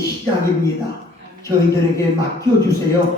시작입니다. 저희들에게 맡겨주세요.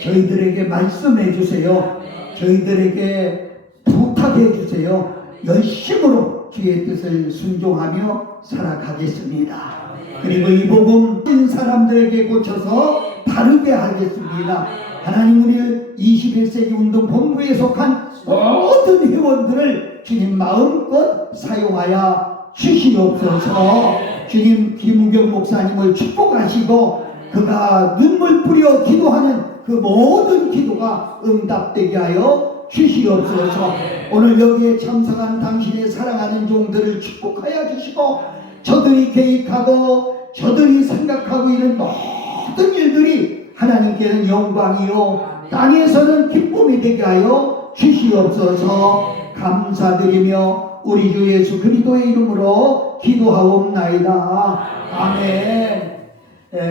저희들에게 말씀해 주세요. 저희들에게 부탁해 주세요. 열심으로 주의 뜻을 순종하며 살아가겠습니다. 그리고 이 복음 사람들에게 고쳐서 다르게 하겠습니다. 하나님, 우리 21세기 운동 본부에 속한 모든 회원들을 주님 마음껏 사용하여 주시옵소서. 주님, 김우경 목사님을 축복하시고 그가 눈물 뿌려 기도하는 그 모든 기도가 응답되게 하여 주시옵소서. 오늘 여기에 참석한 당신의 사랑하는 종들을 축복하여 주시고, 저들이 계획하고 저들이 생각하고 있는 모든 일들이 하나님께는 영광이요 땅에서는 기쁨이 되게 하여 주시옵소서. 감사드리며 우리 주 예수 그리스도의 이름으로 기도하옵나이다. 아멘.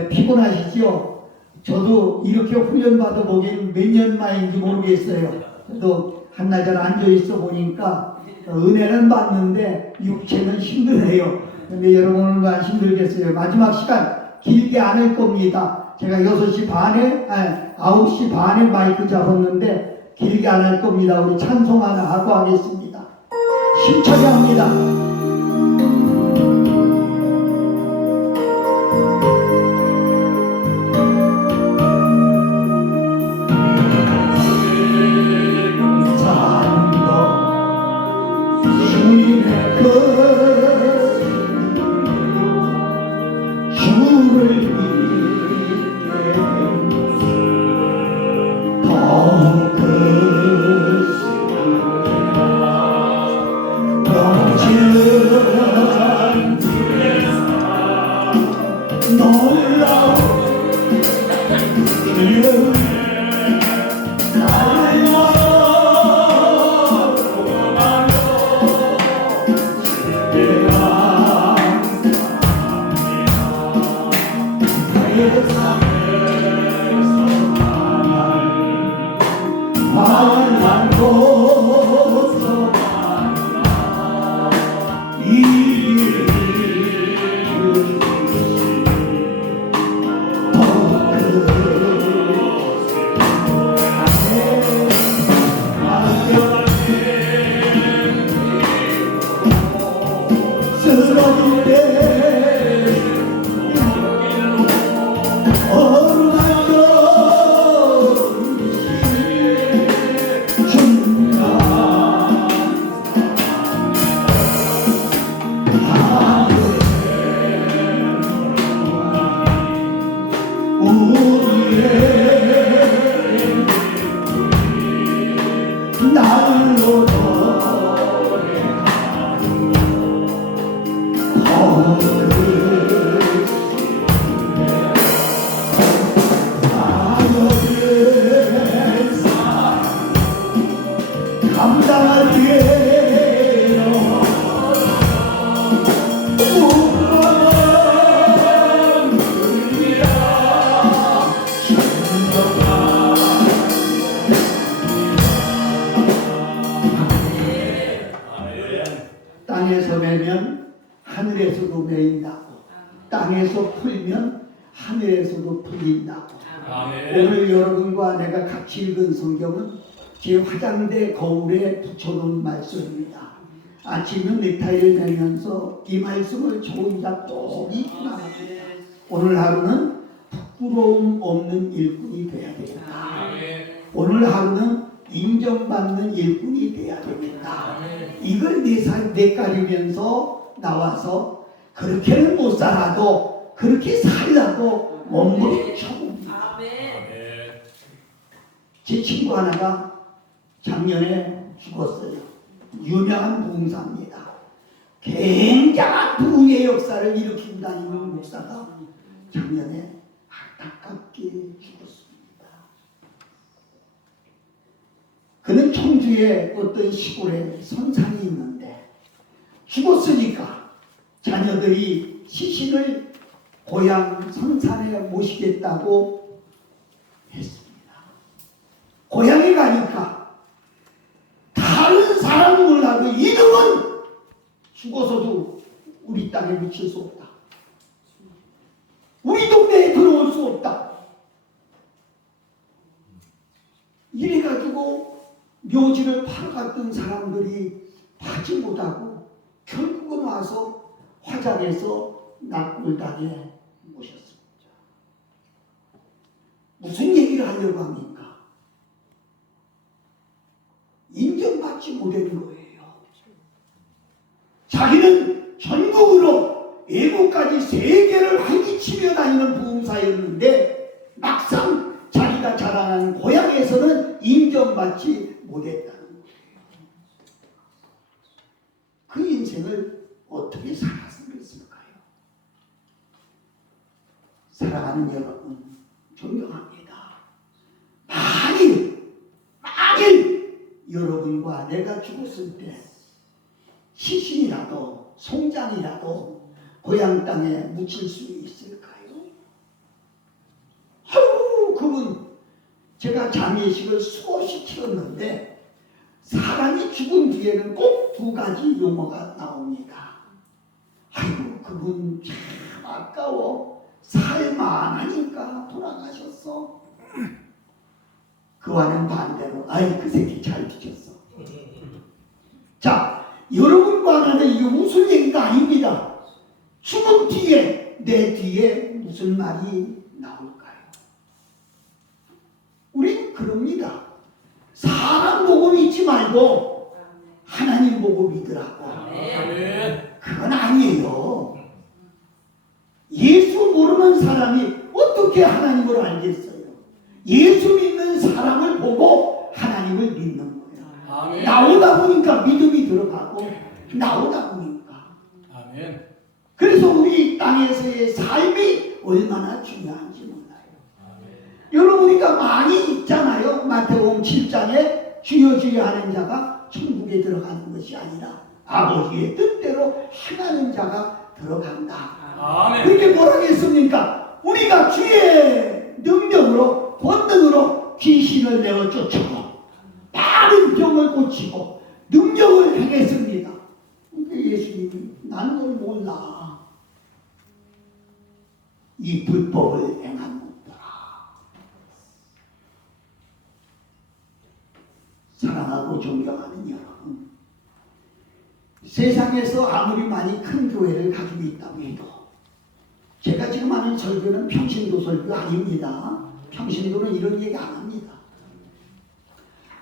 피곤하시죠? 저도 이렇게 훈련 받아 보긴 몇 년 만인지 모르겠어요. 저도 한나절 앉아 있어 보니까 은혜는 받는데 육체는 힘드네요. 근데 여러분, 오늘만 힘들겠어요. 마지막 시간 길게 안 할 겁니다. 제가 6시 반에 9시 반에 마이크 잡았는데 길게 안 할 겁니다. 우리 찬송 하나 하고 하겠습니다. 힘차게 합니다. 땅에서 매면 하늘에서도 매인다고, 땅에서 풀면 하늘에서도 풀린다고. 오늘 여러분과 내가 같이 읽은 성경은 제 화장대 거울에 붙여놓은 말씀입니다. 아침은 넥타이를 매면서 이 말씀을 저 혼자 꼭 잊고 나갑니다. 오늘 하루는 부끄러움 없는 일꾼이 되어야 되겠다. 오늘 하루는 인정받는 일꾼이 되어야 되겠다. 이걸 내가리면서 나와서 그렇게는 못 살아도 그렇게 살라고 몸부림쳐봅니다. 제 친구 하나가 작년에 죽었어요. 유명한 봉사입니다. 굉장한 부흥의 역사를 일으키고 다니는 목사가 작년에 안타깝게 죽었습니다. 그는 청주의 어떤 시골에 선산이 있는데 죽었으니까 자녀들이 시신을 고향 선산에 모시겠다고 했습니다. 고향에 가니까 다른 사람은 몰라도 이름은 죽어서도 우리 땅에 묻힐 수 없다. 우리 묘지를 파러 갔던 사람들이 파지 못하고 결국은 와서 화장해서 낙골당에 모셨습니다. 무슨 얘기를 하려고 합니까? 인정받지 못하는 거예요. 자기는 전국으로 외국까지 세계를 활기치며 다니는 부흥사였는데 막상 자기가 자라난 고향에서는 인정받지 못했다는 거예요. 그 인생을 어떻게 살았을까요? 사랑하는 여러분, 존경합니다. 만일 여러분과 내가 죽었을 때 시신이라도 송장이라도 고향 땅에 묻힐 수 있을까요? 아유, 그분 제가 장례식을 수없이 치렀는데 사람이 죽은 뒤에는 꼭 두 가지 용어가 나옵니다. 아이고, 그분 참 아까워. 살만하니까 돌아가셨어. 그와는 반대로 아이, 그 새끼 잘 뒤졌어. 자, 여러분과 나는 이게 무슨 얘기가 아닙니다. 죽은 뒤에 내 뒤에 무슨 말이 나올까요? 우린 그럽니다. 사람 보고 믿지 말고 하나님 보고 믿으라고. 그건 아니에요. 예수 모르는 사람이 어떻게 하나님을 알겠어요? 예수 믿는 사람을 보고 하나님을 믿는 거예요. 아멘. 나오다 보니까 믿음이 들어가고 나오다 보니까. 아멘. 그래서 우리 땅에서의 삶이 얼마나 중요한지 몰라요. 아멘. 여러분이가 많이 있잖아요. 마태복음 7장에 주여 주여 하는 자가 천국에 들어가는 것이 아니라 아버지의 뜻대로 행하는 자가 들어간다. 아멘. 그게 뭐라고 했습니까? 우리가 주의 능력으로 권능으로 귀신을 내어 쫓고 많은 병을 고치고 능력을 행했습니다. 예수님이 난 널 몰라. 이 불법을 행한 놈들아. 사랑하고 존경하는 여러분, 세상에서 아무리 많이 큰 교회를 가지고 있다고 해도 제가 지금 하는 설교는 평신도 설교 아닙니다. 평신도는 이런 얘기 안 합니다.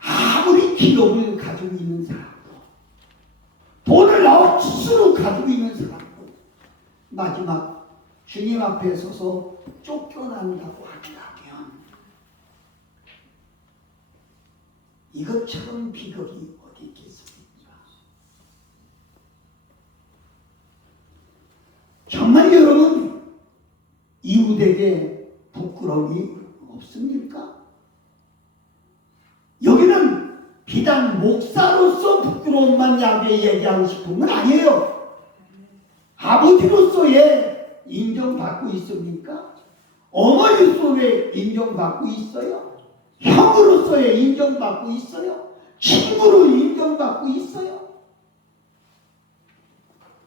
아무리 기업을 가지고 있는 사람도 돈을 억수로 가지고 있는 사람도 마지막 주님 앞에 서서 쫓겨난다고 한다면 이것처럼 비극이 어디 있겠습니까? 정말 여러분 이웃에게 부끄러움이 없습니까? 여기는 비단 목사로서 부끄러움만 야기에 얘기하고 싶은 건 아니에요. 아버지로서의 인정받고 있습니까? 어머니로서의 인정받고 있어요? 형으로서의 인정받고 있어요? 친구로 인정받고 있어요?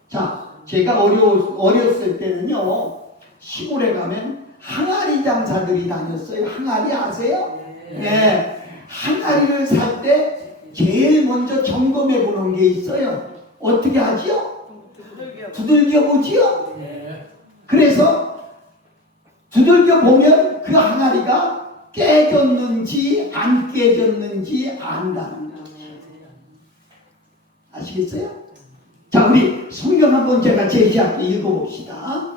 자, 제가 어렸을 때는요, 시골에 가면 항아리 장사들이 다녔어요. 항아리 아세요? 네. 항아리를 살 때 제일 먼저 점검해 보는 게 있어요. 어떻게 하지요? 두들겨 보지요? 그래서 두들겨 보면 그 항아리가 깨졌는지 안 깨졌는지 안다는 거죠. 아시겠어요? 자, 우리 성경 한번 제가 제시할게 읽어봅시다.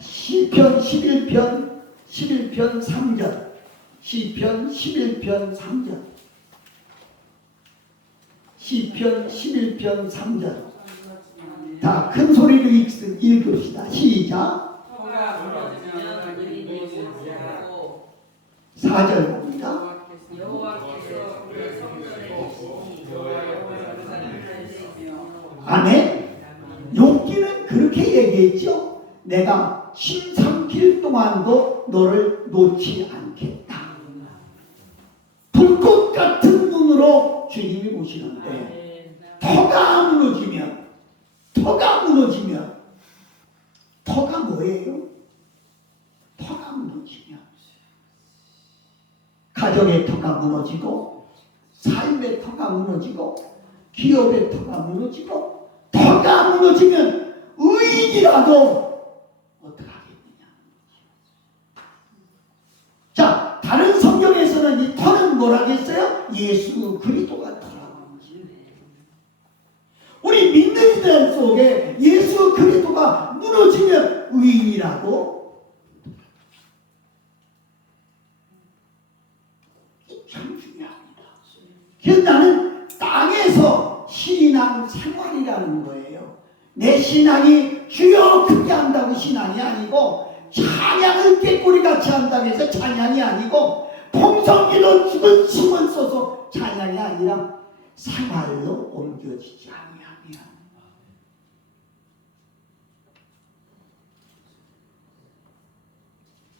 시편 11편 3절. 시편 11편 3절. 시편 11편 3절. 다 큰 소리로 읽읍시다. 시작. 4절 봅니다. 아멘. 욥기는 그렇게 얘기했죠. 내가 13길 동안도 너를 놓지 않겠다. 불꽃 같은 눈으로 주님이 보시는데 터가 무너지면 터가 뭐예요? 터가 무너지면 가정의 터가 무너지고 삶의 터가 무너지고 기업의 터가 무너지고 터가 무너지면 의인이라도 어떡하겠느냐. 자, 다른 성경에서는 이 터는 뭐라겠어요? 예수 그리스도가 터라고. 우리 믿는 이들 속에 예수 그리스도가 무너지면 의인이라도 참 중요합니다. 그래서 나는 땅에서 신앙 생활이라는 거예요. 내 신앙이 주여 크게 한다고 신앙이 아니고, 찬양을 꾀꼬리같이 한다고 해서 찬양이 아니고, 통성기로 죽은 춤을 써서 찬양이 아니라 생활로 옮겨지지 아니하면.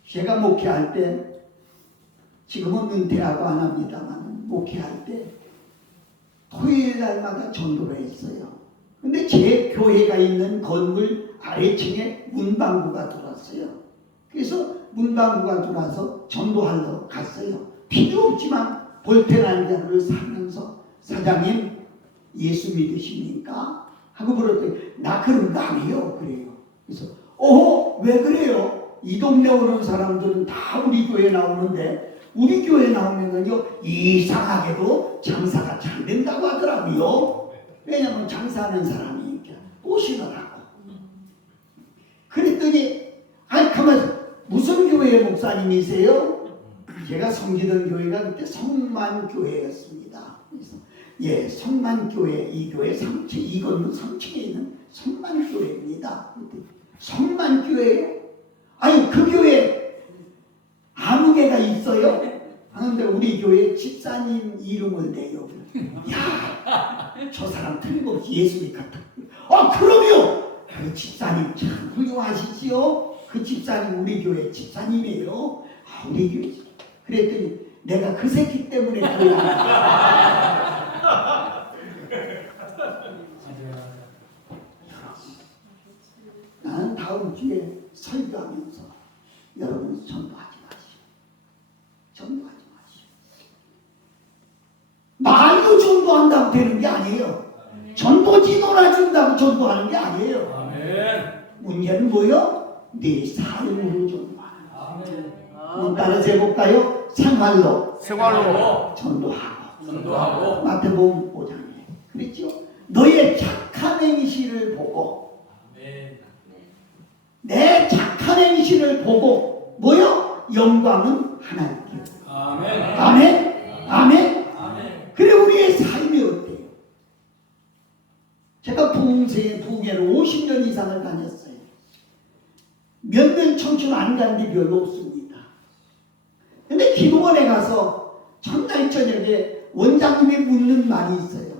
제가 목회할 때, 지금은 은퇴하고 안 합니다만, 목회할 때 토요일 날마다 전도를 했어요. 근데 제 교회가 있는 건물 아래층에 문방구가 들어왔어요. 그래서 문방구가 들어와서 전도하러 갔어요. 필요 없지만 볼테란자를 사면서, 사장님 예수 믿으십니까? 하고 물었더니 나 그런 거 안 해요. 그래요. 그래서 왜 그래요? 이 동네 오는 사람들은 다 우리 교회 나오는데 우리 교회 나오면은요 이상하게도 장사가 잘 된다고 하더라고요. 왜냐면 장사하는 사람이 이렇게 오시더라고. 그랬더니 가만히 무슨 교회 목사님이세요? 제가 섬기던 교회가 그때 성만교회였습니다. 그래서 예, 성만교회, 이 교회 3층, 이 건물 3층에 있는 성만교회입니다. 성만교회요? 아니 그 교회 아무 개가 있어요? 하는데 우리 교회 집사님 이름을 내요. 야, 저 사람 틀림없이 예수님 같아. 그럼요. 그 집사님 참 훌륭하시지요. 그 집사님 우리 교회 집사님이에요. 우리 교회. 그랬더니 내가 그 새끼 때문에 교회 안 나는 다음 주에 설교하면서 여러분 전도하지 마시오. 전도하지 마시오. 말로 전도한다고 되는 게 아니에요. 전도지 놀아준다고 전도하는 게 아니에요. 문제는 뭐요? 네 삶으로 전도하는 거예요. 따라서 해볼까요? 생활로 전도하고. 마태복음 5장에 그랬죠? 너의 착한 행실을 보고, 내 착한 행실을 보고 뭐요? 영광은 하나님께. 아멘. 그래 우리의 삶이 어때요? 제가 부흥회를 50년 이상을 다녔어요. 몇몇 청춘 안 간 게 별로 없습니다. 근데 기도원에 가서 첫날 저녁에 원장님이 묻는 말이 있어요.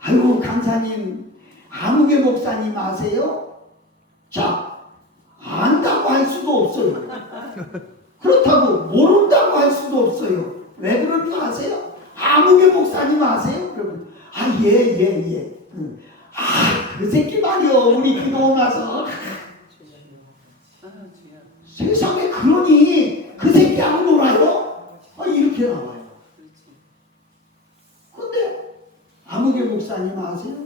아이고 강사님, 아무개 목사님 아세요? 자, 안다고 할 수도 없어요. 그렇다고 모른다고 할 수도 없어요. 왜 그런지 아세요? 아무개 목사님 아세요? 그러면 예. 그 새끼 말이요. 우리 기도원 가서 세상에 그러니 그 새끼하고 놀아요? 이렇게 나와요. 근데 아무개 목사님 아세요?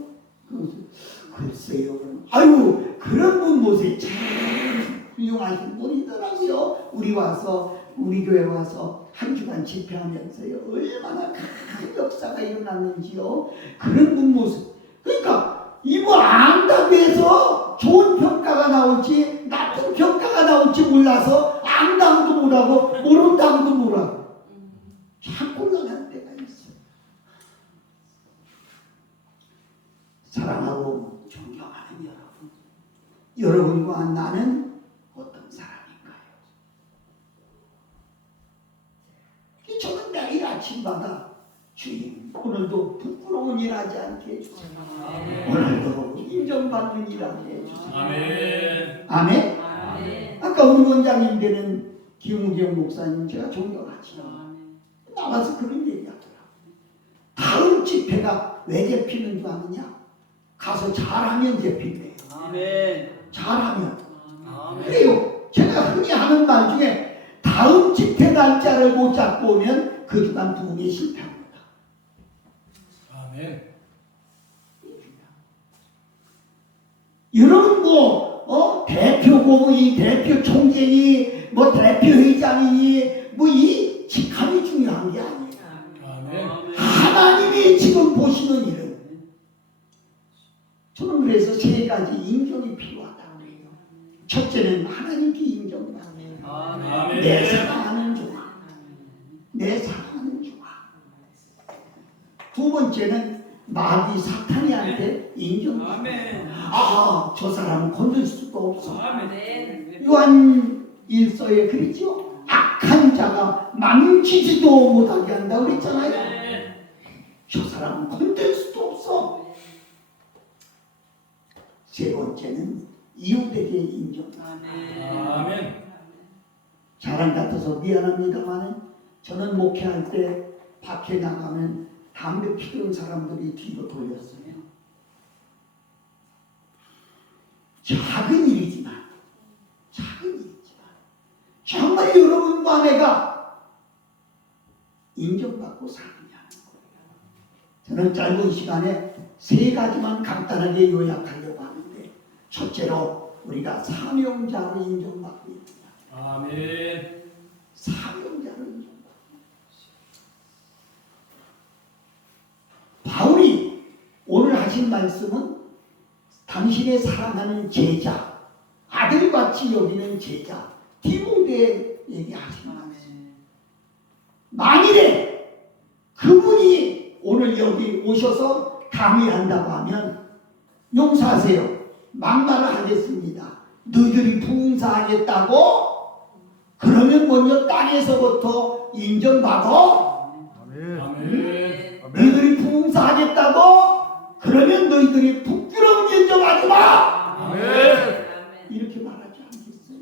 글쎄요. 아이고 그런 분 모습이 참 훌륭하신 분이더라고요. 우리 교회 와서 한 주간 집회하면서요 얼마나 큰 역사가 일어났는지요. 그런 분 모습. 그러니까 이거 안다고 해서 좋은 평가가 나올지 나쁜 평가가 나올지 몰라서 안다고도 못하고 모른다고도 못하고 참 곤란한 때가 있어요. 사랑하고 존경하는 여러분과 나는 어떤 사람인가요? 저는 매일 아침마다 주님 오늘도 부끄러운 일 하지 않게 해주세요. 오늘도 인정받는 일 하게 해주세요. 아멘. 아까 우리 원장님 되는 김우경 목사님 제가 존경하지요. 나와서 그런 얘기하더라고요. 다음 집회가 왜 잡히는 줄 아느냐? 가서 잘하면 잡힌대요. 잘하면. 그래요. 제가 흔히 하는 말 중에 다음 집회 날짜를 못 잡고 오면 그 주간 부흥에 실패합니다. 아멘. 여러분 대표고 이 대표 총재니 대표회장이니 이 직함이 중요한 게 아니에요. 아멘. 하나님이 지금 보시는 일은 저는 그래서 세 가지 인정이 필요하다고 해요. 첫째는 하나님께 인정받아요. 아멘. 내 사랑하는 조화, 내 사랑하는 조화. 두 번째는 마귀 사탄이한테 인정받아요. 저 사람은 건들 수도 없어. 요한 1서에 그랬죠. 악한 자가 망치지도 못하게 한다고 그랬잖아요. 저 사람은 건들 수도 없어. 세 번째는 이웃에게 인정받아요. 아멘. 자랑 같아서 미안합니다만 저는 목회할 때 밖에 나가면 담배 피던 사람들이 뒤로 돌렸어요. 작은 일이지만 정말 여러분과 내가 인정받고 사느냐는 거예요. 저는 짧은 시간에 세 가지만 간단하게 요약하려고 하는데, 첫째로 우리가 사명자로 인정받고 있느냐. 아멘. 사명자로 인정받고 있느냐. 바울이 오늘 하신 말씀은 당신의 사랑하는 제자, 아들같이 여기는 제자 디모데에게 하신 말씀. 만일에 그분이 오늘 여기 오셔서 강의한다고 하면 용서하세요. 막말을 하겠습니다. 너희들이 부흥사하겠다고? 그러면 먼저 땅에서부터 인정받아. 아멘. 너희들이 부흥사하겠다고? 그러면 너희들이 부끄러운 인정하지 마. 아멘. 이렇게 말하지 않겠어요?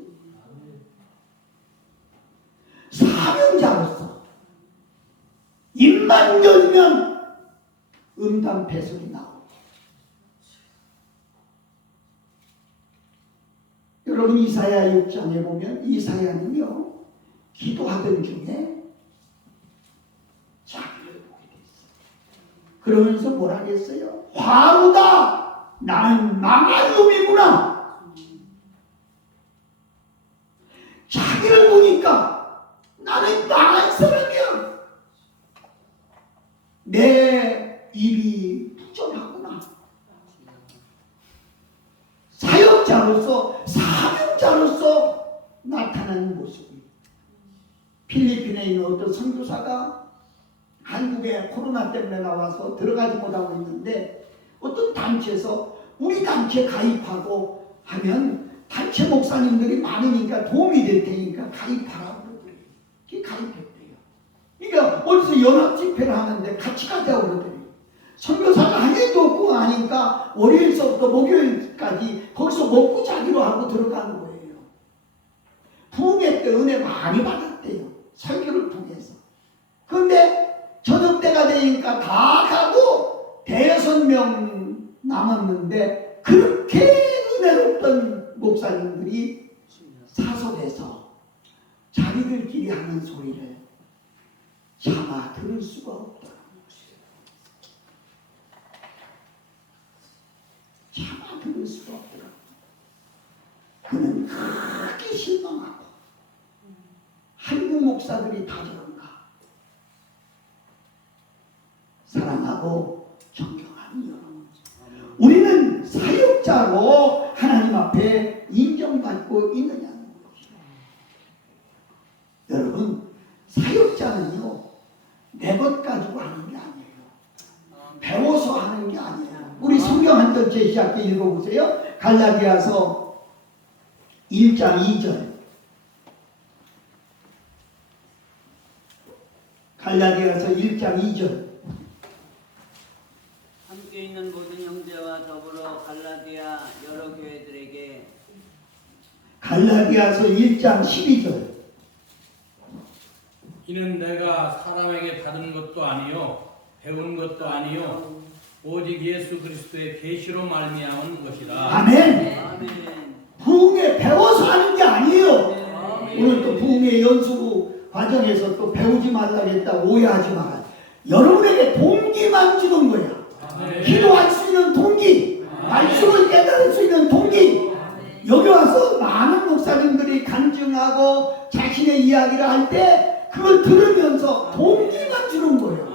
사명자로서 입만 열면 음담패설이 나오고, 여러분 이사야 6장에 보면 이사야는요 기도하던 중에 자기를 보게 됐어요. 그러면서 뭐라 했어요? 화루다, 나는 망할 놈이구나. 자기를 보니까 나는 망한 사람이야. 내 입이 부정하구나. 사역자로서 사명자로서 나타나는 모습이, 필리핀에 있는 어떤 선교사가 한국에 코로나 때문에 나와서 들어가지 못하고 있는데, 어떤 단체에서 우리 단체 가입하고 하면 단체 목사님들이 많으니까 도움이 될 테니까 가입하라고 그러더래요. 가입했대요. 그러니까 어디서 연합 집회를 하는데 같이 가자고 그러더래요. 선교사가 한 일도 없고 하니까 월요일서부터 목요일까지 거기서 먹고 자기로 하고 들어가는 거예요. 부흥회 때 은혜 많이 받았대요. 설교를 통해서. 그런데 저녁 때가 되니까 다 가고 5명 남았는데, 그렇게 은혜롭던 목사님들이 사석에서 자기들끼리 하는 소리를 참아 들을 수가 없더라고요. 참아 들을 수가 없더라고요. 그는 크게 실망하고, 한국 목사들이 다 저런가? 사랑하고 존경하는 여러분, 우리는 사역자로 하나님 앞에 인정받고 있느냐는 것이죠. 여러분, 사역자는요 내 것 가지고 하는 게 아니에요. 배워서 하는 게 아니에요. 우리 성경 한 절 제시할게 읽어보세요. 갈라디아서 1장 2절. 갈라디아서 1장 2절. 함께 있는 모든 형제와 더불어 갈라디아 여러 교회들에게, 갈라디아서 1장 12절. 이는 내가 사람에게 받은 것도 아니요 배운 것도 아니요 오직 예수 그리스도의 계시로 말미암은 것이라. 아멘. 아멘. 부흥회 배워서 하는 게 아니에요. 아멘. 오늘 또 부흥회 연수 과정에서 또 배우지 말라겠다 오해하지 마라. 여러분에게 동기만 주는 거야. 기도할 수 있는 동기, 말씀을 깨달을 수 있는 동기. 여기 와서 많은 목사님들이 간증하고 자신의 이야기를 할 때 그걸 들으면서 동기만 주는 거예요.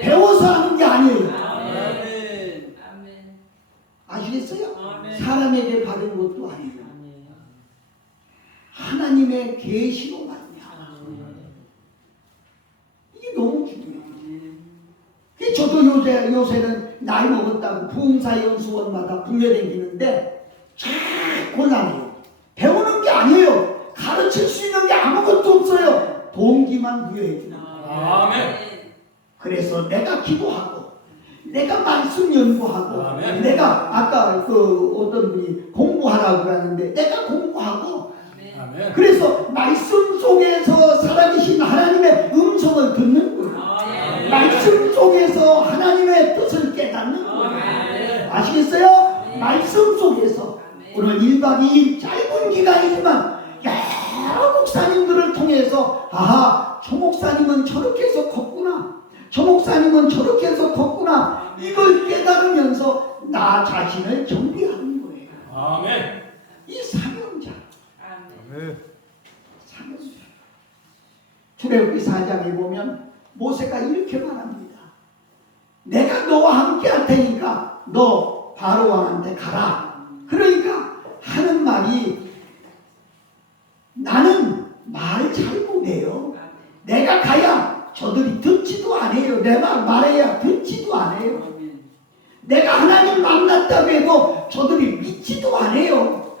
배워서 하는 게 아니에요. 아시겠어요? 사람에게 받은 것도 아니에요. 하나님의 계시로 말이야. 이게 너무 중요해요. 저도 요새는 나이 먹었다고 부흥사연수원마다 국내다니는데 참 곤란해요. 배우는 게 아니에요. 가르칠 수 있는 게 아무것도 없어요. 동기만 부여해 주는 거예요. 그래서 내가 기도하고 내가 말씀 연구하고 내가 아까 그 어떤 분이 공부하라고 그러는데 내가 공부하고 그래서 말씀 속에서 살아계신 하나님의 음성을 듣는 거예요. 말씀 속에서 하나님의 뜻을 깨닫는 거예요. 아시겠어요? 말씀 속에서 오늘 1박 2일 짧은 기간이지만 여러 목사님들을 통해서 아하, 저 목사님은 저렇게 해서 걷구나, 저 목사님은 저렇게 해서 걷구나, 이걸 깨달으면서 나 자신을 정비하는 거예요. 이 사명자. 사명자. 출애굽기 4장에 보면 모세가 이렇게 말합니다. 내가 너와 함께 할 테니까 너 바로 왕한테 가라. 그러니까 하는 말이 나는 말 잘 못해요. 내가 가야 저들이 듣지도 않아요. 내 말 말해야 듣지도 않아요. 내가 하나님 만났다고 해도 저들이 믿지도 않아요.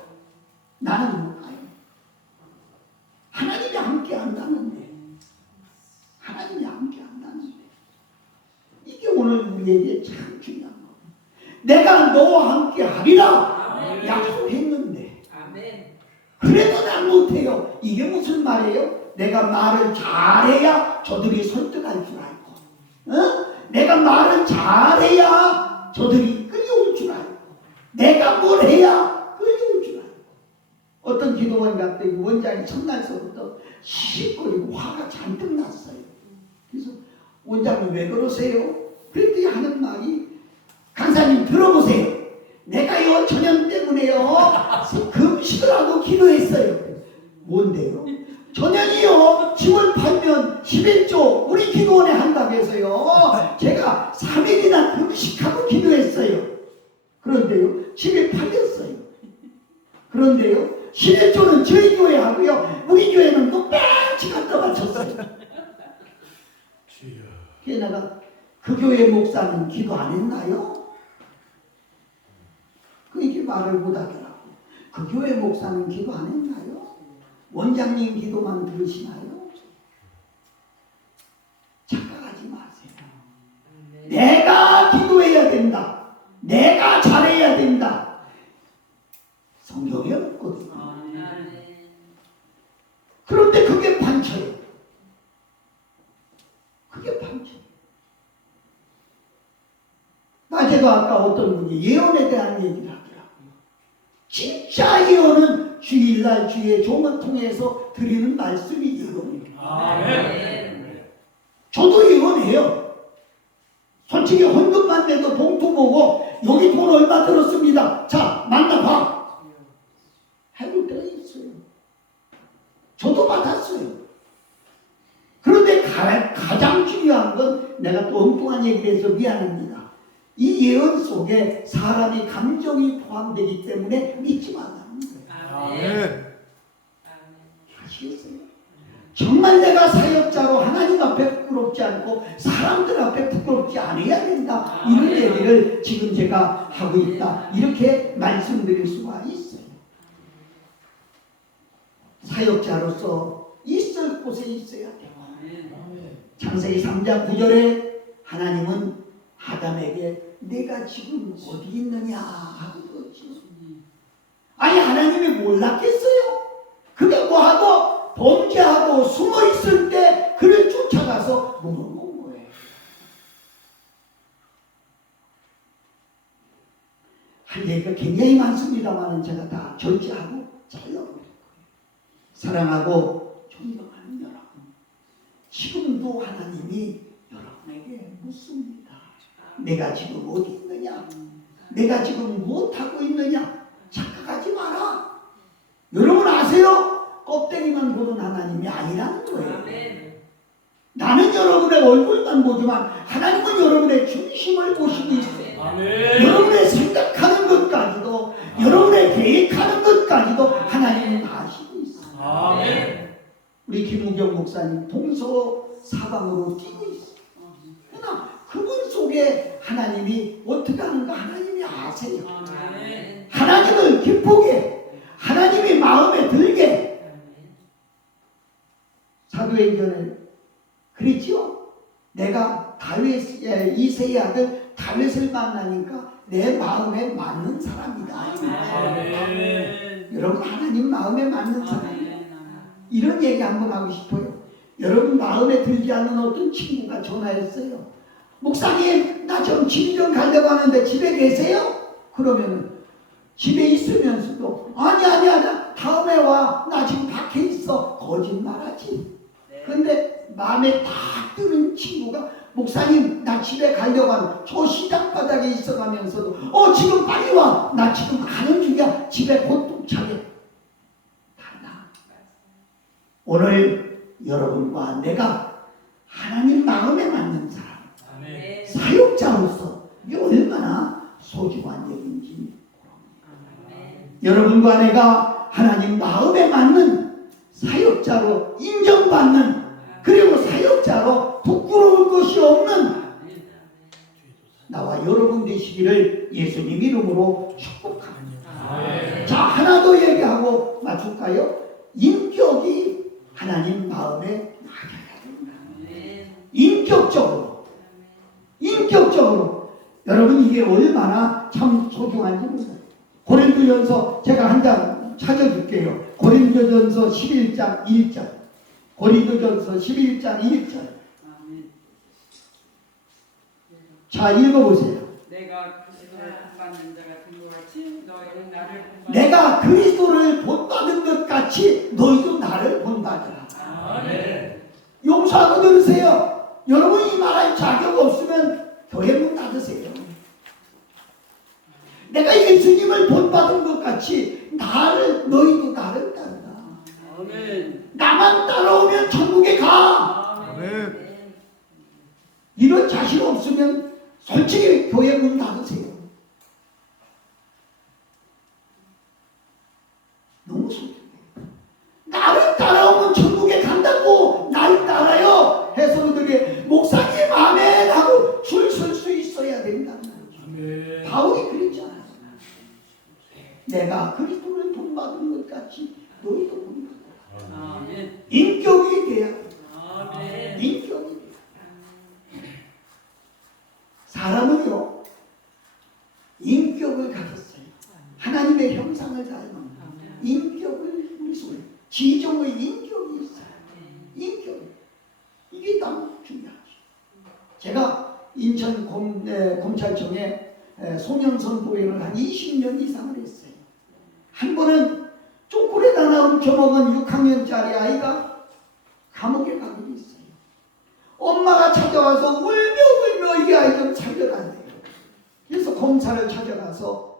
나는 못 가요. 하나님이 함께 한다는데, 하나님이 함께 한다는데, 이게 오늘 우리에게 참 중요한 거예요. 내가 너와 함께 하리라 약속했는데 그래도 난 못해요. 이게 무슨 말이에요? 내가 말을 잘해야 저들이 설득할 줄 알고, 내가 말을 잘해야 저들이 끌려올 줄 알고, 내가 뭘 해야 끌려올 줄 알고. 어떤 기도원 갔더니 원장이 첫날서부터 시시거리고 화가 잔뜩 났어요. 그래서 원장님 왜 그러세요? 그랬더니 하는 말이, 강사님 들어보세요. 내가요 전염 때문에요 금식을 하고 기도했어요. 뭔데요? 전염이요 10월 8년 11조 우리 기도원에 한다고 해서요 제가 3일이나 금식하고 기도했어요. 그런데요 10일 팔렸어요. 그런데요 11조는 저희 교회 하고요 우리 교회는 똑같이 갖다 바쳤어요. 게다가 그 교회 목사는 기도 안 했나요? 그렇게 말을 못하더라고. 그 교회 목사는 기도 안 했나요? 원장님 기도만 들으시나요? 착각하지 마세요. 내가 기도해야 된다. 내가 잘해야 된다. 성경에 없거든요. 그런데 그게 반쳐요. 그게 반쳐요. 제가 아까 어떤 분이 예언에 대한 얘기를 하더라고요. 진짜 예언은 주일날 주의 종을 통해서 드리는 말씀이 예언입니다. 저도 예언해요. 솔직히 헌금만 내도 봉투 보고 여기 돈 얼마 들었습니다. 자 만나봐. 해볼 때가 있어요. 저도 받았어요. 그런데 가장 중요한 건 내가 또 엉뚱한 얘기를 해서 미안합니다. 이 예언 속에 사람이 감정이 포함되기 때문에 믿지 말라는 거예요. 아시겠어요? 정말 내가 사역자로 하나님 앞에 부끄럽지 않고 사람들 앞에 부끄럽지 않아야 된다. 이런 얘기를 지금 제가 하고 있다. 이렇게 말씀드릴 수가 있어요. 사역자로서 있을 곳에 있어야 돼요. 창세기 3장 9절에 하나님은 아담에게 내가 지금 어디 있느냐 하고 그러죠. 아니 하나님이 몰랐겠어요? 그게 뭐하고 범죄하고 숨어있을 때 그를 쫓아가서 물어본 거예요. 할 얘기가 굉장히 많습니다만 제가 다 절제하고 잘라버릴 거예요. 사랑하고 존경하는 여러분, 지금도 하나님이 여러분에게 묻습니다. 내가 지금 어디 있느냐? 내가 지금 무엇하고 있느냐? 착각하지 마라. 여러분 아세요? 껍데기만 보는 하나님이 아니라는 거예요. 나는 여러분의 얼굴만 보지만 하나님은 여러분의 중심을 보시고 있어요. 여러분의 생각하는 것까지도, 여러분의 계획하는 것까지도 하나님은 아시고 있어요. 우리 김무경 목사님 동서 사방으로 뛰고 있어요. 그러나 그분 속에 하나님이 어떻게 하는가 하나님이 아세요. 하나님을 기쁘게, 하나님이 마음에 들게. 사도행전에 그랬죠. 내가 이새의 아들 다윗을 만나니까 내 마음에 맞는 사람이다. 여러분 하나님 마음에 맞는 사람이에요. 이런 얘기 한번 하고 싶어요. 여러분 마음에 들지 않는 어떤 친구가 전화했어요. 목사님 나 좀 집 좀 가려고 하는데 집에 계세요? 그러면 집에 있으면서도 아니 다음에 와 나 지금 밖에 있어. 거짓말하지. 근데 마음에 딱 드는 친구가 목사님 나 집에 가려고 하는 저 시장 바닥에 있어가면서도 지금 빨리 와. 나 지금 가는 중이야. 집에 곧 도착해. 달라. 오늘 여러분과 내가 하나님 마음에 맞는 사람, 사역자로서 이게 얼마나 소중한 일인지. 여러분과 내가 하나님 마음에 맞는 사역자로 인정받는, 그리고 사역자로 부끄러울 것이 없는 나와 여러분 되시기를 예수님 이름으로 축복합니다. 자, 하나 더 얘기하고 맞출까요? 인격이 하나님 마음에 맞아야 된다. 인격적으로 여러분 이게 얼마나 참 소중한지 몰라요. 고린도전서 제가 한 장 찾아줄게요. 고린도전서 11장 1절. 고린도전서 11장 1절. 자, 읽어보세요. 내가 그리스도를 본받는 자 같은 것 같이 너희는 나를 본받으라. 내가 그리스도를 본받은 것 같이 너희도 나를 본받으라. 용서하고 들으세요. 여러분 이 말할 자격 없으면 교회 문 닫으세요. 내가 예수님을 본받은 것 같이 너희도 나를 따르라. 나만 따라오면 천국에 가. 이런 자신 없으면 솔직히 교회 문 닫으세요. 너무 솔직해. 나를 따라오면 천국에 간다고 나를 따라요 해서 그들에게 목사님 아멘 하고 줄 설 수 있어야 된다는 거죠. 바울이 그랬잖아요. 내가 그리스도를 본받은 것 같이 너희도 본받아라. 인격이 돼야 돼. 인격이 돼야 돼. 사람은요 인격을 가졌어요. 하나님의 형상을 닮은 인격을 우리 속에 지정의 인격이 있어요. 인격 이게 너무 중요하죠. 제가 인천 검찰청에 소년선포회를 한 20년 이상을 했어요. 한 번은 초콜릿 하나 훔쳐먹은 6학년짜리 아이가 감옥에 가게 됐어요. 엄마가 찾아와서 울며 이 아이 좀 살려달래요. 그래서 검사를 찾아가서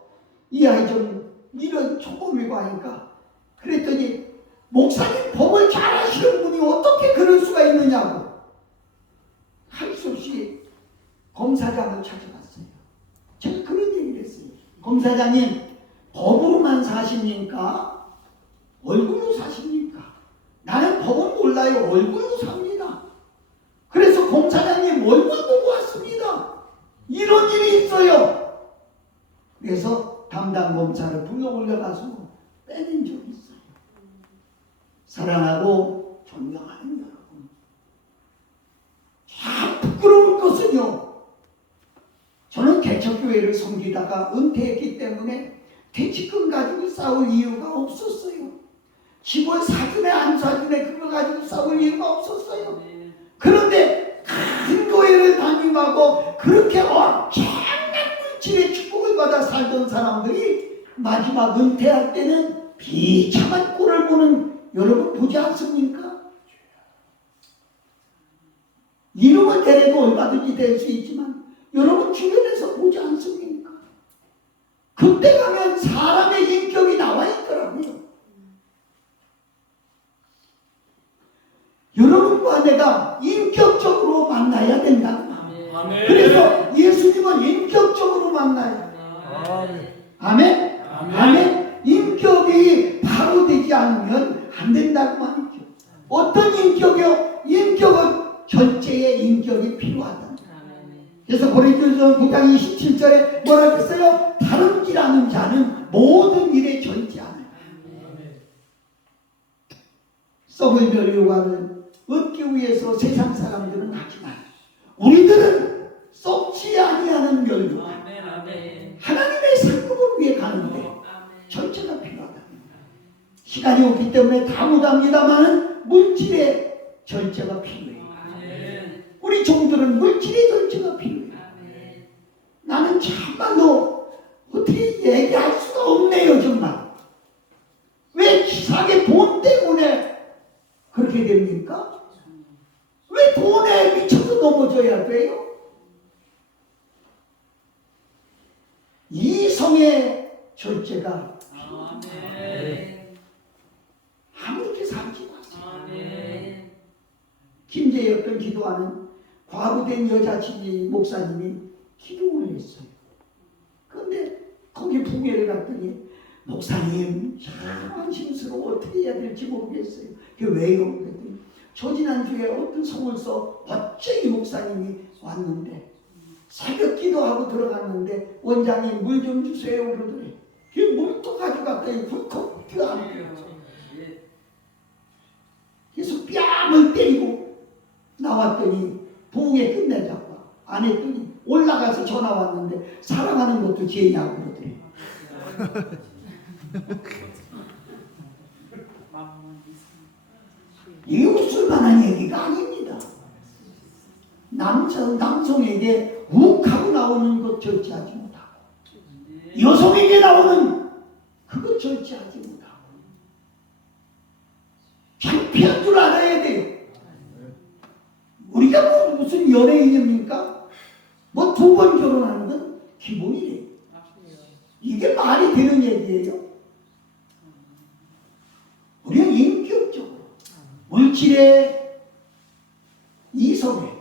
이 아이 좀 이런 초범이고 하니까 그랬더니 목사님 법을 잘 아시는 분이 어떻게 그럴 수가 있느냐고 할 수 없이 검사장을 찾아갔어요. 제가 그런 얘기를 했어요. 검사장님 법으로만 사십니까? 얼굴로 사십니까? 나는 법은 몰라요. 얼굴로 삽니다. 그래서 검사장님 얼굴 보고 왔습니다. 이런 일이 있어요. 그래서 담당 검사를 불러 올려가서 빼낸 적이 있어요. 사랑하고 존경하는 여러분, 참 부끄러울 것은요, 저는 개척교회를 섬기다가 은퇴했기 때문에 퇴직금 가지고 싸울 이유가 없었어요. 집을 사주네 안 사주네 그거 가지고 싸울 이유가 없었어요. 그런데 큰 교회를 담임하고 그렇게 엄청난 물질의 축복을 받아 살던 사람들이 마지막 은퇴할 때는 비참한 꼴을 보는 여러분 보지 않습니까? 이름은 대래도 얼마든지 될 수 있지만 여러분 주변에서 보지 않습니까? 그때 가면 사람의 인격이 나와 있더라고요. 여러분과 내가 인격적으로 만나야 된다. 아멘. 그래서 예수님은 인격적으로 만나요. 아멘? 아멘? 인격이 바로 되지 않으면 안 된다고 말이죠. 어떤 인격이요? 인격은 절제의 인격이 필요하다. 그래서 고린도전서 9장 27절에 뭐라 그랬어요? 다름질하는 자는 모든 일에 절제하는. 썩을 별 요구하는 얻기 위해서 세상 사람들은 하지만 우리들은 썩지 아니하는 멸류 하나님의 상급을 위해 가는데 절제가 필요하다. 시간이 없기 때문에 다 못합니다만 물질의 절제가 필요해요. 우리 종들은 물질의 절제가 필요해요. 나는 참말로 어떻게 얘기할 수가 없네요. 정말 왜 기사하게 돈 때문에 그렇게 됩니까? 왜 돈에 미쳐서 넘어져야 돼요? 이성의 절제가 아무렇게 살지 마세요. 김제였던 기도하는 과부된 여자 목사님이 기도를 했어요. 그런데 거기 부계를 갔더니 목사님 참 안심스러워 어떻게 해야 될지 모르겠어요. 그게 왜요? 그랬더니 저 지난주에 어떤 성을서 멋쟁이 목사님이 왔는데 새벽 기도하고 들어갔는데 원장님 물 좀 주세요 그러더래. 그 물도 가져갔더니 훌컥 뛰어안고 그래서 뺨을 때리고 나왔더니 부흥회 끝내자고 안 했더니 올라가서 전화 왔는데 사랑하는 것도 죄냐고 그러더래. 이게 웃을 만한 얘기가 아닙니다. 남성에게 욱하고 나오는 것 절제하지 못하고 여성에게 나오는 그것 절제하지 못하고 창피한 줄 알아야 돼요. 우리가 뭐 무슨 연예인입니까? 뭐 2번 결혼하는 건 기본이래요. 이게 말이 되는 얘기예요? 우리는 인격적으로 물질의 이성에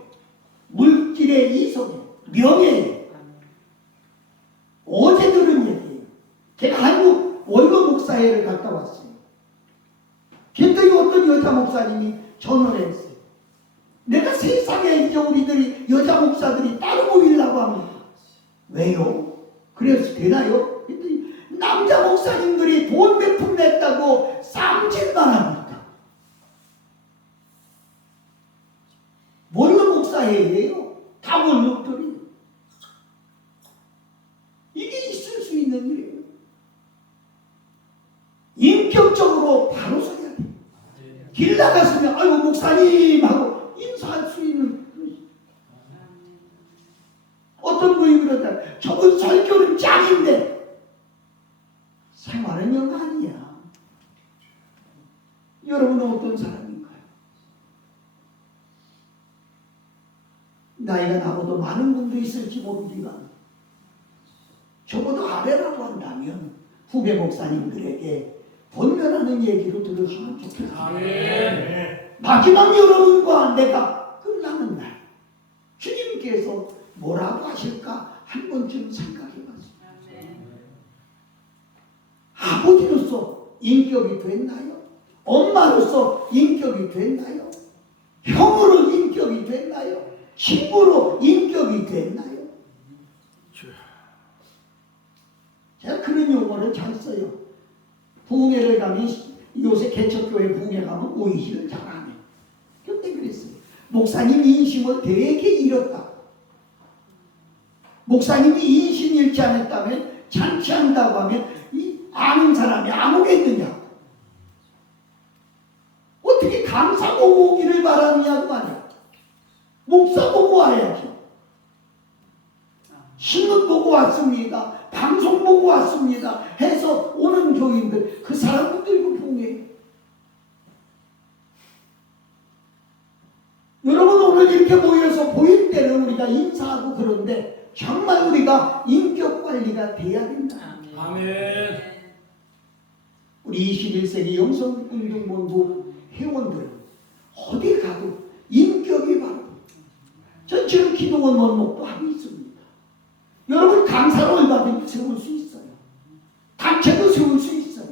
물질의 이성에 명예에 어제 들은 얘기예요. 제가 한국 월급 목사회를 갔다 왔어요. 그랬더니 어떤 여자 목사님이 전화를 했어요. 내가 세상에 이제 우리들이 여자 목사들이 따로 모이려고 합니다. 왜요? 그래서 되나요? 그랬더니 남자 목사님들이 돈 몇 푼 냈다고 쌈질만 합니다. 월급 목사회예요. 다 월급들이. 이게 있을 수 있는 일이에요. 인격적으로 바로 서야 돼요. 길 나갔으면 아이고 목사님 하고 인사할 수 있는. 어떤 분이 그러다 저분 설교는 짱인데 생활은 영 아니야. 여러분은 어떤 사람인가요? 나이가 나보다 많은 분도 있을지 모르지만 저보다 아래라고 한다면 후배 목사님들에게 권면하는 얘기를 들으시면 좋겠습니다. 마지막 여러분과 내가 끝나는 날 주님께서 뭐라고 하실까 한 번쯤 생각해봤습니다. 아버지로서 인격이 됐나요? 엄마로서 인격이 됐나요? 형으로 인격이 됐나요? 친구로 인격이 됐나요? 제가 그런 용어를 잘 써요. 부흥회를 가면 요새 개척교회 부흥회 가면 오이시를 잘 안 해요. 그때 그랬어요. 목사님 인심을 되게 잃었다. 목사님이 인심 잃지 않았다면 잔치한다고 하면 이 아는 사람이 안 오겠느냐? 어떻게 강사 보고 오기를 바라느냐고 말이야. 목사 보고 와야죠. 신문 보고 왔습니다. 방송 보고 왔습니다. 해서 오는 교인들 그 사람들도 부흥해. 여러분 오늘 이렇게 모여서 보일 때는 우리가 인사하고 그런데 정말 우리가 인격 관리가 돼야 된다. 아멘. 우리 21세기 영성운동본부 회원들은 어디 가도 인격이 바로 전 지금 기도원 원목도 하고 있습니다. 여러분 감사로 얼마든지 세울 수 있어요. 단체도 세울 수 있어요.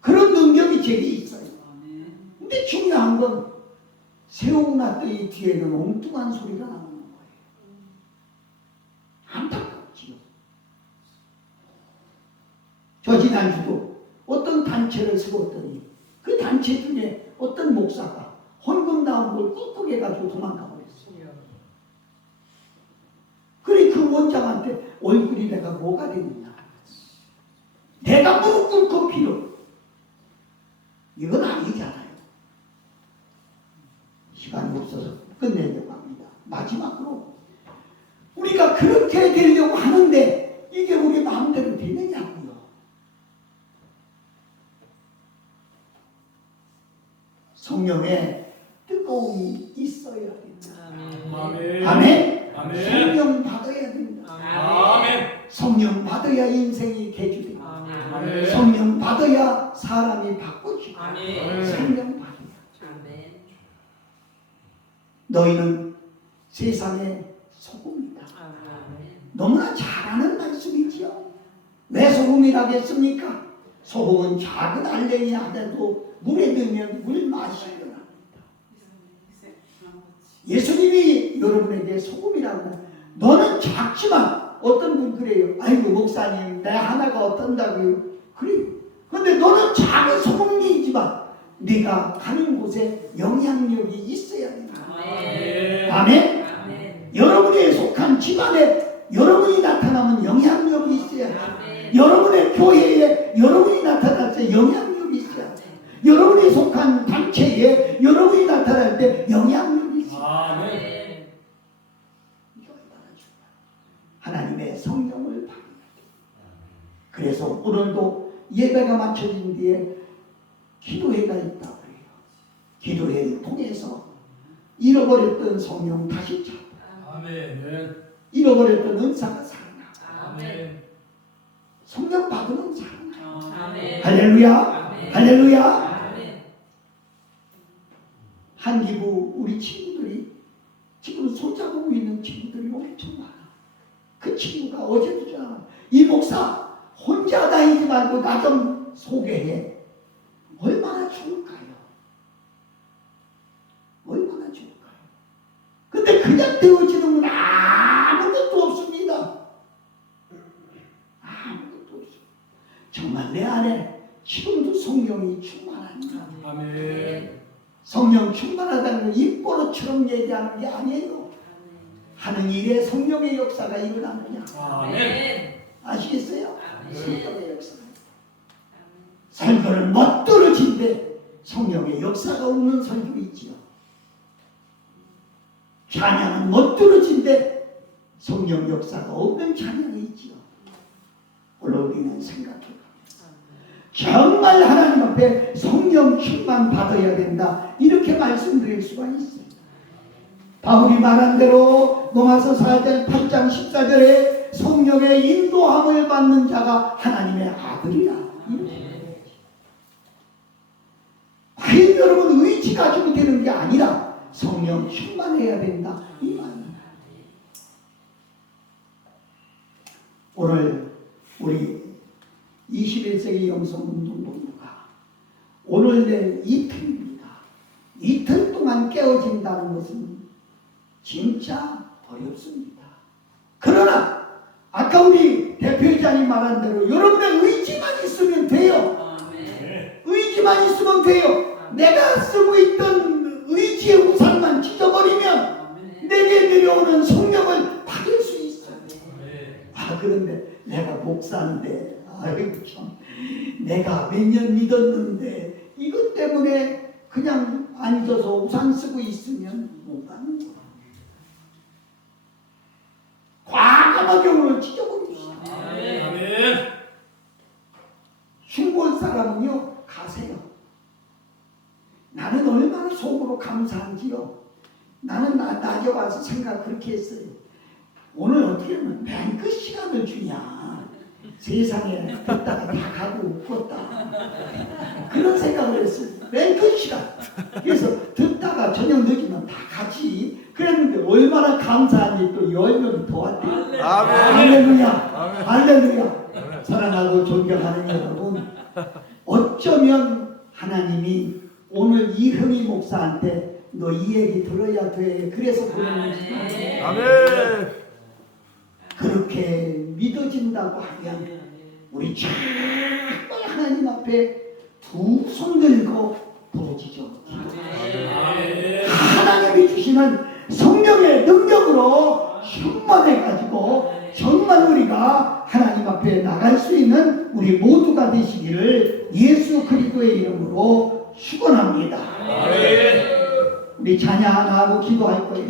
그런 능력이 제게 있어요. 근데 중요한 건 세우고 났더니 뒤에는 엉뚱한 소리가 나오는 거예요. 안타깝지요. 저 지난주도 어떤 단체를 세웠더니 그 단체 중에 어떤 목사가 헌금 나온 걸 꾹꾹 해가지고 도망가 버렸어요. 그래 그 원장한테 얼굴이 내가 뭐가 되느냐. 내가 무릎 꿇고 빌어. 이건 아니잖아요. 시간이 없어서 끝내려고 합니다. 마지막으로 우리가 그렇게 되려고 하는데 이게 우리 마음대로 되느냐고요. 성령의 뜨거움이 있어야 된다. 아멘. 아멘. 아멘. 성령 받아야 된다. 아멘. 성령 받아야 인생이 개주된다. 아멘. 성령 받아야 사람이 바꿔지고 아멘. 성령 받아야. 너희는 세상의 소금이다. 너무나 잘하는 말씀이지요. 왜 소금이라고 했습니까? 소금은 작은 알갱이 하나도 물에 넣으면 물 맛이 일어납니다. 예수님이 여러분에게 소금이라고 해요. 너는 작지만 어떤 분 그래요. 아이고 목사님 내 하나가 어떤다고요. 그래요. 그런데 너는 작은 소금이지만 네가 가는 곳에 영향력이 있어야 된다. 아멘. 아멘. 여러분이 속한 집안에 여러분이 나타나면 영향력이 있어야 돼. 여러분의 교회에 여러분이 나타날 때 영향력이 있어야 돼. 여러분이 속한 단체에 여러분이 나타날 때 영향력이 있어야 돼. 아멘. 이거 얼마나 중요해요. 하나님의 성령을 받아야 돼. 그래서 오늘도 예배가 마쳐진 뒤에 기도회가 있다고 해요. 기도회를 통해서 잃어버렸던 성령 다시 찾고 아멘. 잃어버렸던 은사가 살아나고 아멘. 성령 받으면 살아나요. 아멘. 할렐루야. 아멘. 할렐루야. 아멘. 한기부 우리 친구들이 지금 손잡고 있는 친구들이 엄청 많아. 그 친구가 어제도 전화 이 목사 혼자 다니지 말고 나 좀 소개해. 얼마나 좋을까요? 얼마나 좋을까요? 근데 그냥 되어지는 건 아무것도 없습니다. 아무것도 없습니다. 정말 내 안에 지금도 성령이 충만합니다. 아멘. 성령 충만하다는 건 입버릇처럼 얘기하는 게 아니에요. 하는 일에 성령의 역사가 일어나느냐. 아멘. 아시겠어요? 아멘. 성령의 역사가. 설교는 멋들어진데 성령의 역사가 없는 설교 있지요. 찬양은 멋들어진데 성령 역사가 없는 찬양이 있지요. 오늘 우리는 생각해요. 정말 하나님 앞에 성령 충만 받아야 된다. 이렇게 말씀드릴 수가 있어요. 바울이 말한 대로 로마서 4장 8장 14절에 성령의 인도함을 받는 자가 하나님의 아들이라. 과연 여러분 의지 가지고 되는 게 아니라 성령 충만해야 된다. 이 말입니다. 오늘 우리 21세기 영성운동본부가 오늘 낸 이틀입니다. 이틀 동안 깨어진다는 것은 진짜 어렵습니다. 그러나 아까 우리 대표이사님 말한 대로 여러분의 의지만 있으면 돼요. 의지만 있으면 돼요. 내가 쓰고 있던 의지의 우산만 찢어버리면 내게 내려오는 성령을 받을 수 있어요. 그런데 내가 목사인데 아이고 참 내가 몇 년 믿었는데 이것 때문에 그냥 앉아서 우산 쓰고 있으면 못 가는 거예요. 과감하게 오늘 찢어버립시다. 아멘. 흉볼 사람은요 가세요. 나는 얼마나 속으로 감사한지요. 나는 낮에 와서 생각 그렇게 했어요. 오늘 어떻게 하면 뱅크 시간을 주냐. 세상에 듣다가 다 가고 웃겠다. 그런 생각을 했어요. 뱅크 시간. 그래서 듣다가 저녁 늦으면 다 가지. 그랬는데 얼마나 감사한지 또 10명이 더 왔대요. 할렐루야. 할렐루야. 사랑하고 존경하는 여러분, 어쩌면 하나님이 오늘 이흥희 목사한테 너 이 얘기 들어야 돼. 그래서 보내는지. 아멘. 그렇게 믿어진다고 하면 우리 정말 하나님 앞에 두 손 들고 부르짖어. 하나님이 주시는 성령의 능력으로 충만해가지고 정말 우리가 하나님 앞에 나갈 수 있는 우리 모두가 되시기를 예수 그리스도의 이름으로 축원합니다. 우리 찬양 하나 하고 기도할 거예요.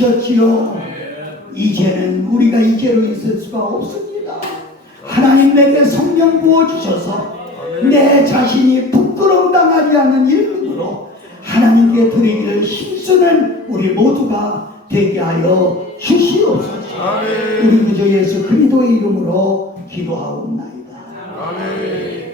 주셨지요. 이제는 우리가 이제로 있을 수가 없습니다. 하나님 내게 성령 부어주셔서 내 자신이 부끄러움 당하지 않는 일꾼으로 하나님께 드리기를 힘쓰는 우리 모두가 되게 하여 주시옵소서. 우리 구주 예수 그리스도의 이름으로 기도하옵나이다. 아멘.